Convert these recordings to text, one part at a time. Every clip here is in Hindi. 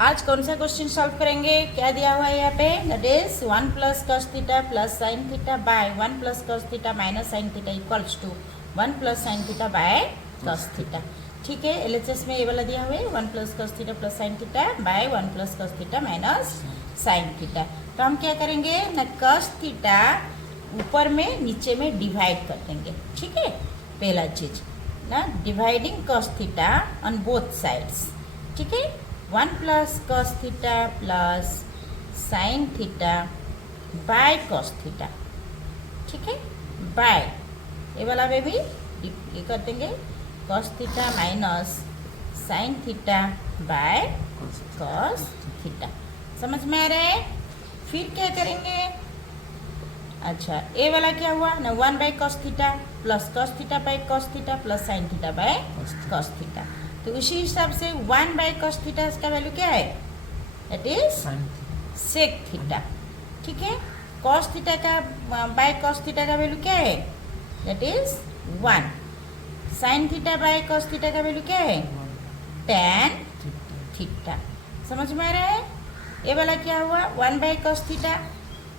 आज कौन सा क्वेश्चन सॉल्व करेंगे? क्या दिया हुआ है यहाँ पे? That is 1 plus cos theta plus sine theta by 1 plus cos theta minus sine theta equals to 1 plus sine theta by cos theta. ठीक है, एलएचएस में ये वाला दिया हुआ है 1 plus cos theta plus sine theta by 1 plus cos theta minus sine theta. तो हम क्या करेंगे ना, कॉस थीटा ऊपर में नीचे में डिवाइड कर देंगे। ठीक है, पहला चीज ना, dividing cos theta on both sides. ठीक है, 1 plus cos theta plus sine theta by cos theta. ठीक है, बाय ये वाला में भी ये कर देंगे cos theta minus sine theta by cos theta. समझ में आ रहा है? फिर क्या करेंगे? अच्छा, ए वाला क्या हुआ ना, 1 by cos theta plus cos theta by cos theta plus sine theta by cos theta. तो उसी हिसाब से 1 बाय कॉस थीटा इसका वैल्यू क्या है? That is sec theta. ठीक है, कॉस थीटा का बाय कॉस थीटा का वैल्यू क्या है? That is 1। Sine theta by cos theta का वैल्यू क्या है? Tan theta. समझ में आ रहा है? ये वाला क्या हुआ 1 बाय कॉस थीटा,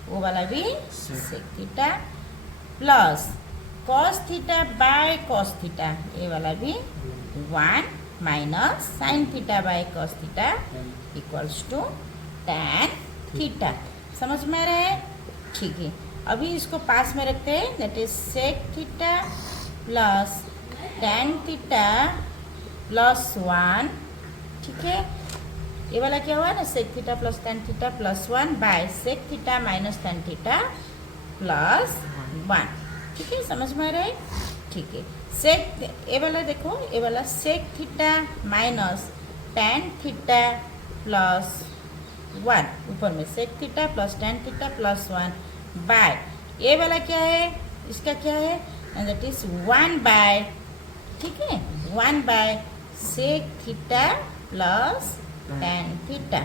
वो वाला भी sec theta plus cos theta by cos theta, ये वाला भी 1 minus sine theta by cos theta equals to tan theta. समझ में आ रहा है? ठीक है, अभी इसको पास में रखते हैं। That is sec theta plus tan theta plus 1। ठीक है, ये वाला क्या हुआ ना, sec theta plus tan theta plus 1 by sec theta minus tan theta plus 1। ठीक है, समझ में आ रहा है? ठीक है, सेक ये वाला देखो, ये वाला sec theta minus tan theta plus 1, ऊपर में sec theta plus tan theta plus 1 by ये वाला क्या है, इसका क्या है, दैट इज 1 बाय, ठीक है, 1 by sec theta plus tan theta.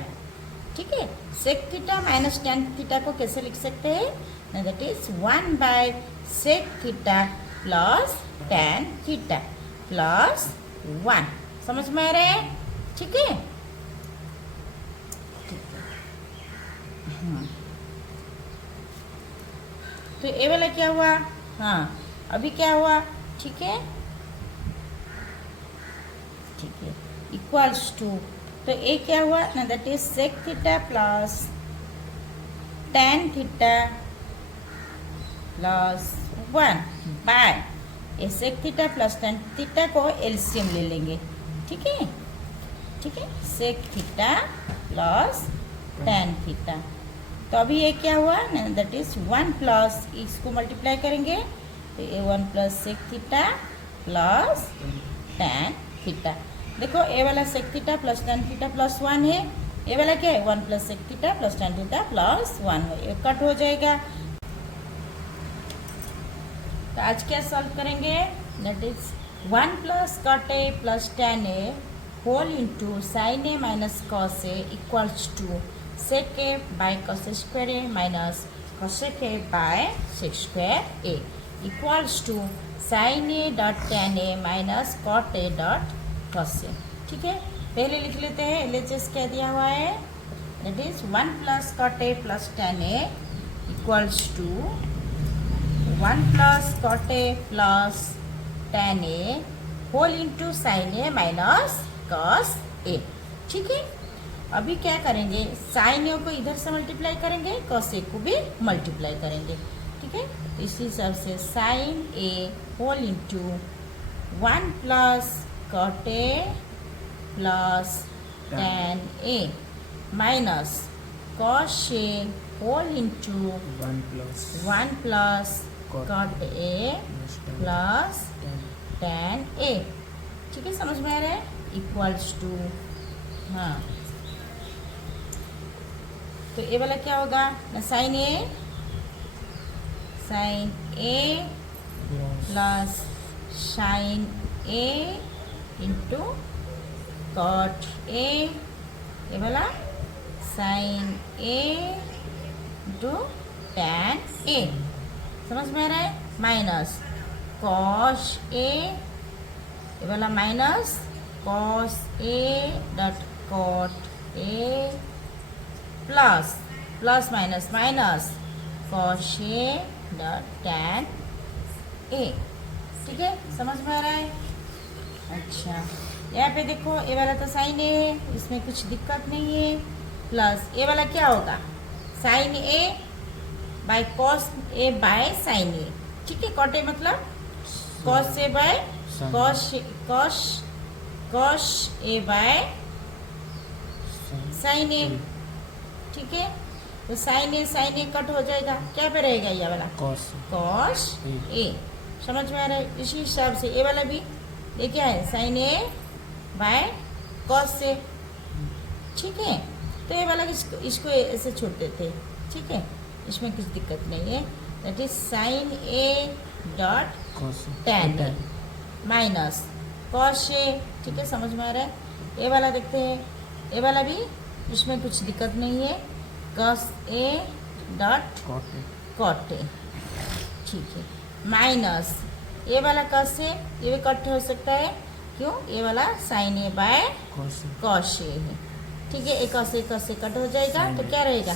ठीक है, sec theta minus tan theta को कैसे लिख सकते हैं? That is 1 by sec theta plus tan theta plus 1। समझ में आ रहा है? ठीक है, तो ये वाला क्या हुआ? हाँ, अभी क्या हुआ? ठीक है, ठीक है, इक्वल्स टू, तो ये क्या हुआ ना, that is sec theta plus tan theta plus 1 by ये sec theta plus tan theta को एलसीएम ले लेंगे। ठीक है, ठीक है, sec theta plus tan theta. तो अभी ये क्या हुआ ना, दैट इज 1 प्लस, इसको मल्टीप्लाई करेंगे तो ये 1 plus sec theta plus tan theta. देखो ये वाला sec theta plus tan theta plus 1 है, ये वाला क्या है 1 plus sec theta plus tan theta plus 1 है, ये कट हो जाएगा। तो आज क्या सॉल्व करेंगे? That is 1 plus cot A plus tan A whole into sine A minus cos A equals to sec A by cos square A minus cosec A by sec square A equals to sine A dot tan A minus cot A dot cos A. ठीक है, पहले लिख लेते हैं एलएचएस क्या दिया हुआ है। That is 1 plus cot A plus tan A equals to 1 plus cot A plus tan A whole into sine A minus cos A. ठीक है, अभी क्या करेंगे, साइन ए को इधर से मल्टीप्लाई करेंगे, कॉस ए को भी मल्टीप्लाई करेंगे। ठीक है, इस हिसाब से sine A whole into 1 plus cot A plus tan A minus cos A whole into 1 plus cot A plus tan A. ठीक है, समझ में आ रहा है? इक्वल्स टू, हाँ, तो ये वाला क्या होगा ना, sine A plus sine A into cot A, ये वाला sine A into tan A. समझ में आ रहा है? माइनस कॉस ए, ये वाला minus cos A dot cot A plus plus minus minus cos A dot tan A. ठीक है, समझ में आ रहा है? अच्छा, यहाँ पे देखो ए वाला तो साइन ए है, इसमें कुछ दिक्कत नहीं है। प्लस ए वाला क्या होगा, sine A by cos A by sine A. ठीक है, कॉट ए मतलब cos A by cos cos cos A by sine A. ठीक है, तो साइन ए कट हो जाएगा, क्या पे रहेगा ये वाला कॉस ए। समझ में आ रहा है? इसी हिसाब से ए वाला भी ये क्या है, साइन ए बाय कॉस से। ठीक है, तो ये वाला इसको ऐसे छोड़ देते। ठीक है, इसमें कुछ दिक्कत नहीं है। That is sine A dot tan A minus cos A. ठीक है, समझ में आ रहा है? ए वाला देखते हैं, ए वाला भी इसमें कुछ दिक्कत नहीं है, cos A dot cot A. ठीक है, माइनस ए वाला कॉस ए, ये भी कट हो सकता है, क्यों, ए वाला साइन ए बाय कॉस ए है। ठीक है, एक कॉस ए कट हो जाएगा, तो क्या रहेगा,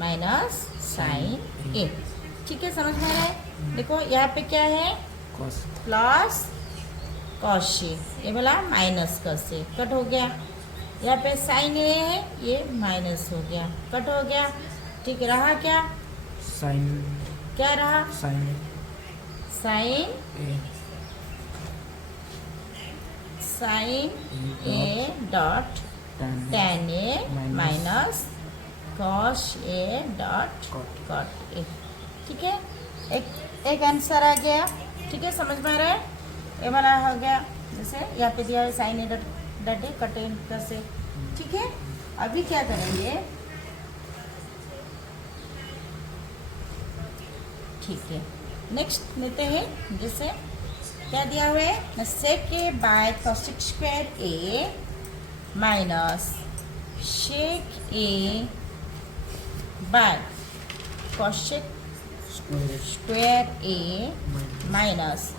माइनस साइन ए। ठीक है, समझ में आ रहा है? देखो यहाँ पे क्या है, प्लस कॉस ए, ये वाला माइनस कॉस ए कट हो गया। यहाँ पे साइन ए है, ये माइनस हो गया, कट हो गया। ठीक, रहा क्या, साइन, क्या रहा, sine A dot tan A minus cos A dot cot A. ठीक है, एक आंसर आ गया। ठीक है, समझ में आ रहा है? ये वाला हो गया, जैसे यहाँ पे दिया है sine A dot A cot A plus A. ठीक है, अभी क्या करेंगे, ठीक है, नेक्स्ट लेते हैं। जैसे क्या दिया हुआ है, sec A by cosec square A minus sec A by cosec square A minus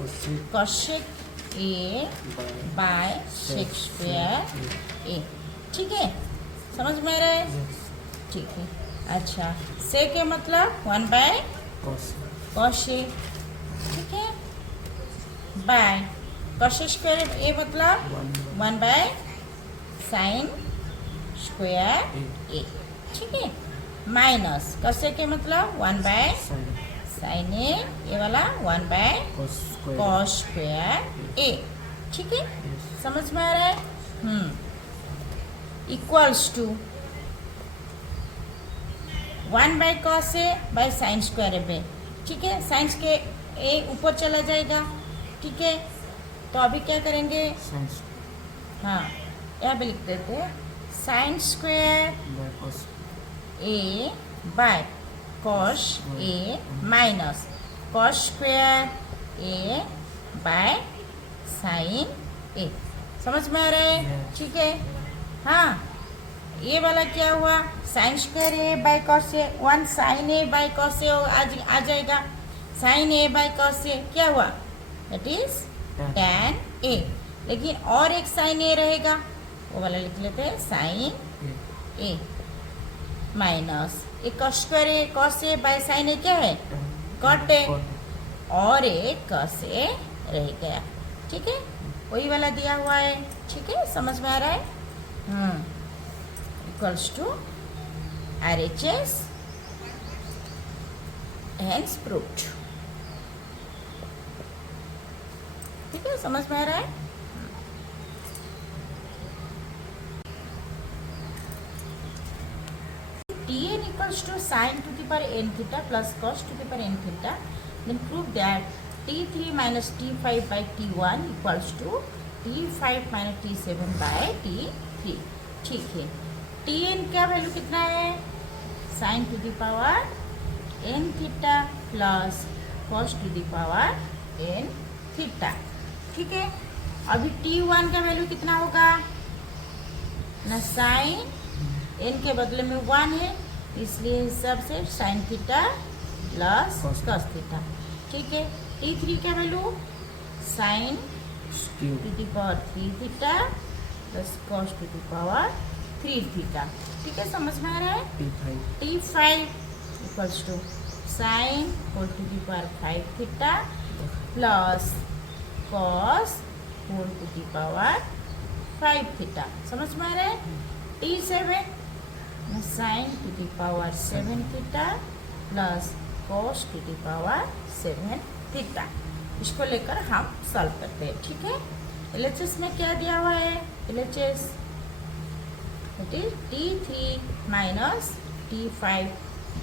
cosec A by sec square A. ठीक है, समझ में आ रहा है? ठीक है, अच्छा, सेक ए मतलब 1 बाय कॉस ए। ठीक है, बाय कॉस स्क्वायर ए मतलब 1 बाय साइन स्क्वायर ए। ठीक है, माइनस कॉस ए के मतलब 1 बाय साइन ए, ये वाला 1 बाय कॉस स्क्वायर ए। ठीक है, समझ में आ रहा है? Equals to 1 by cos A by sine square A. ठीक है, साइंस के ए ऊपर चला जाएगा। ठीक है, तो अभी क्या करेंगे, हाँ यहाँ पे लिख देते हैं, sine square A by cos A minus cos square A by sine A. समझ में आ रहा है? ठीक है, हाँ, ये वाला क्या हुआ, sine square A by cos A, 1 sine A by cos A आ जाएगा। Sine A by cos A क्या हुआ, दैट इज टैन ए। लेकिन और एक साइन ए रहेगा, वो वाला लिख लेते हैं, साइन ए माइनस एक cos square A, cos A by sine A क्या है, कॉट ए, और एक कॉस ए रह गया। ठीक है, वही वाला दिया हुआ है। ठीक है, समझ में आ रहा है? Equals to RHS hence proved। ठीक है, समझ में आ रहा है? Tn equals to sin to the power n theta plus cos to the power n theta, then prove that T3 minus T5 by T1 equals to T5 minus T7 by T3। ठीक है, Tn क्या वैल्यू कितना है, sine to the power n theta plus cos to the power n theta. ठीक है, अभी T1 का वैल्यू कितना होगा ना, साइन n के बदले में 1 है, इसलिए इस हिसाब से sine theta plus cos theta. ठीक है, T3 का value sine to the power 3 theta plus cos to the power 3 theta. ठीक है, समझ में आ रहा है? T5 equals to sine 4 to the power 5 theta plus cos 4 to the power 5 theta. समझ में आ रहा है? T7 sine to the power 7 theta plus cos to the power 7 theta. इसको लेकर हम सॉल्व करते हैं। ठीक है, LHS में क्या दिया हुआ है? LHS it is T3 minus T5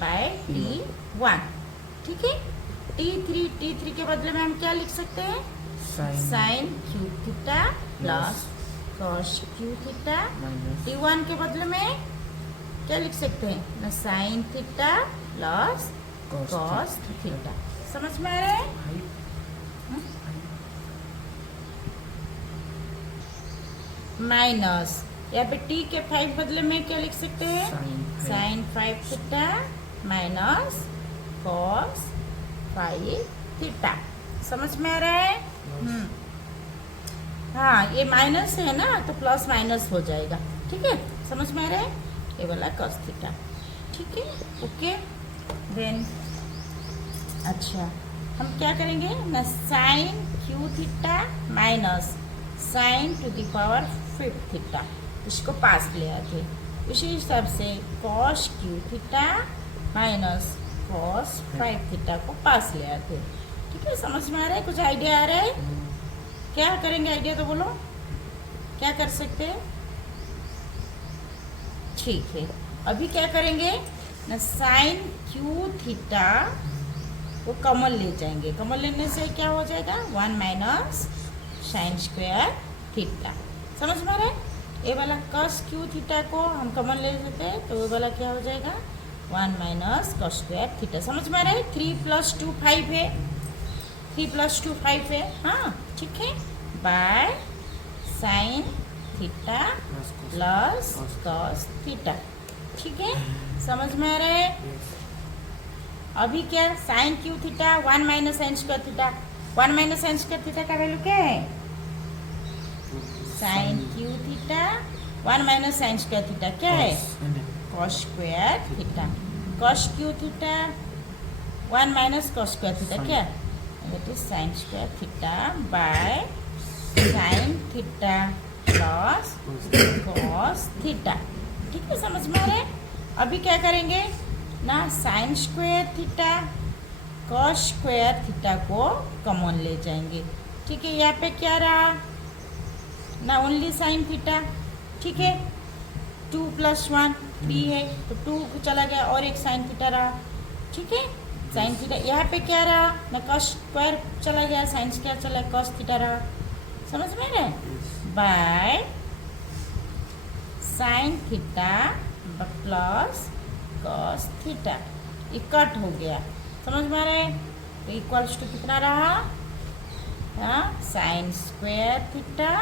by T1। ठीक है, T3 के बदले में हम क्या लिख सकते हैं? Sine cube theta plus cos cube theta. T1 के बदले में क्या लिख सकते हैं? ना sine theta plus cos theta. समझ में आ रहा है? माइनस यहाँ पे T के 5 बदले में क्या लिख सकते हैं? Sine 5 theta minus cos 5 theta. समझ में आ रहा है? हाँ, ये माइनस है ना, तो प्लस माइनस हो जाएगा। ठीक है, समझ में आ रहा है? ये वाला कॉस थीटा। ठीक है, ओके देन। अच्छा, हम क्या करेंगे ना, sine cube theta minus sine to the power 5 theta, इसको पास ले आते। उसी हिसाब से cos cube theta minus cos 5 theta को पास ले आते। ठीक है, समझ में आ रहा है? कुछ आइडिया आ रहा है? क्या करेंगे? आइडिया तो बोलो, क्या कर सकते हैं? ठीक है, अभी क्या करेंगे ना, साइन क्यू थीटा को कॉमन ले जाएंगे। कॉमन लेने से क्या हो जाएगा? 1 माइनस साइन स्क्वायर थीटा। समझ में आ रहा है? ये वाला कॉस क्यू थीटा को हम कॉमन ले लेते हैं, तो ये वाला क्या हो जाएगा? 1 माइनस कॉस स्क्वायर थीटा। समझ में आ रहा है? 3 + 2 5 है, 3 + 2 5 है। हाँ, ठीक है, by sine theta plus cos theta. ठीक है, समझ में आ रहा है? अभी क्या, sine cube theta 1 minus sine square theta. 1 minus sine square theta का वैल्यू क्या है? Sine cube theta 1 minus sine square theta क्या है? Cos square theta. Cos cube theta 1 minus cos square theta क्या? It is sine square theta by sine theta plus cos theta. ठीक है, समझ में आ रहा है? अभी क्या करेंगे ना, sign square theta cos square theta को कॉमन ले जाएंगे। ठीक है, यहाँ पे क्या रहा ना, ओनली साइन थीटा। ठीक है, 2 + 1 3 है, तो 2 चला गया और एक साइन थीटा रहा। ठीक है, साइन थीटा। यहाँ पे क्या रहा ना, कॉस स्क्वायर चला गया, साइन स्क्वायर चला गया, कॉस थीटा रहा। समझ में आ रहा है? By sine theta plus cos theta, ये कट हो गया। समझ में आ रहा है? तो इक्वल्स टू कितना रहा? हाँ, sign square theta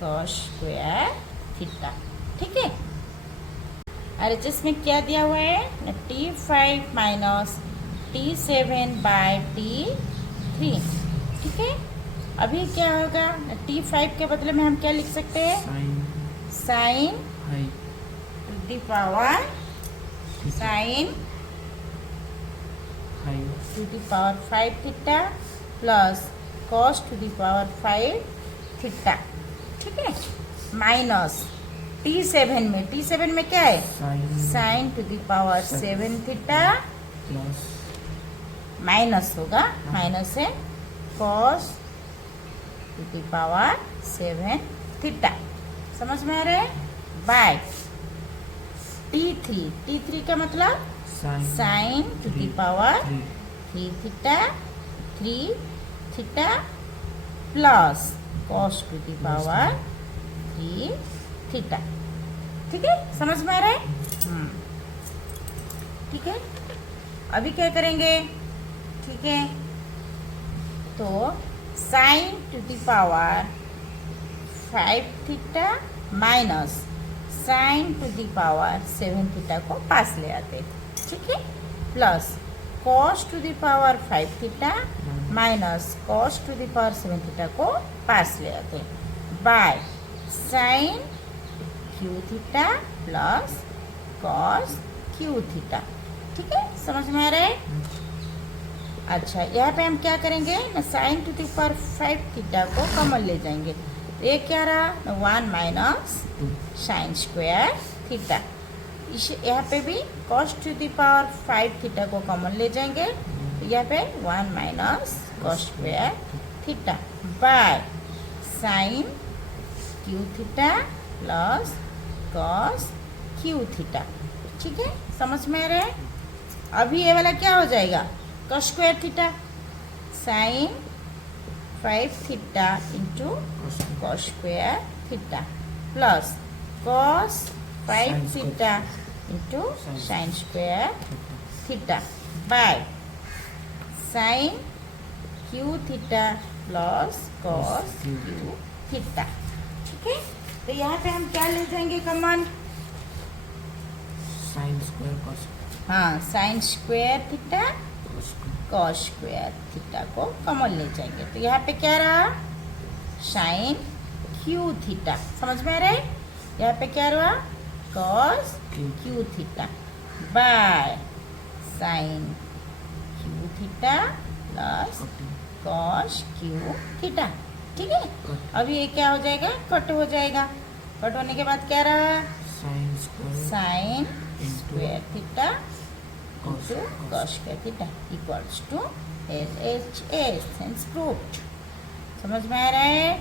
cos square theta. ठीक है, अरे जिसमें क्या दिया हुआ है ना, T5 minus T7 bye T3। ठीक है, अभी क्या होगा ना, T5 के बदले में हम क्या लिख सकते हैं? Sine to the power sine to the power 5 theta plus cos to the power 5 theta. ठीक है, माइनस T7 में क्या है? Sine to the power 7 theta minus होगा, माइनस है cos to the power 7 theta. समझ में आ रहा है? बाय T3 का मतलब sine to the power 3 theta plus cos to the power 3 theta. ठीक है, समझ में आ रहा है? ठीक है, अभी क्या करेंगे? ठीक है, तो sine to the power 5 theta minus sine to the power 7 theta को पास ले आते। ठीक है, plus cos to the power 5 theta minus cos to the power 7 theta को पास ले आते by sine cube theta plus cos cube theta. ठीक है, समझ में आ रहा है? अच्छा, यहाँ पे हम क्या करेंगे ना, sign to the power 5 theta को कॉमन ले जाएंगे। तो ये क्या रहा, 1 माइनस साइन स्क्वायर थीटा। इस यहाँ पे भी cos to the power 5 theta को कॉमन ले जाएंगे। तो यहाँ पे 1 minus cos square theta by sine cube theta plus cos cube theta. ठीक है, समझ में आ रहा है? अभी ये वाला क्या हो जाएगा, cos square theta sine 5 theta into cos square theta plus cos 5 theta into sine square theta by sine cube theta plus cos cube theta. ठीक है, तो यहाँ पे हम क्या ले जाएंगे कॉमन, साइन स्क्वायर कॉस, हाँ sign square theta cos square theta को कॉमन ले जाएंगे। तो यहाँ पे क्या रहा, साइन क्यू थीटा। समझ में आ रहा है? यहाँ पे क्या रहा, cos cube theta by sine cube theta plus cos cube theta. ठीक है, अभी ये क्या हो जाएगा, कट हो जाएगा। कट होने के बाद क्या रहा, sine square theta into cos square theta equals to LHS। Hence proved. समझ में आ रहा है?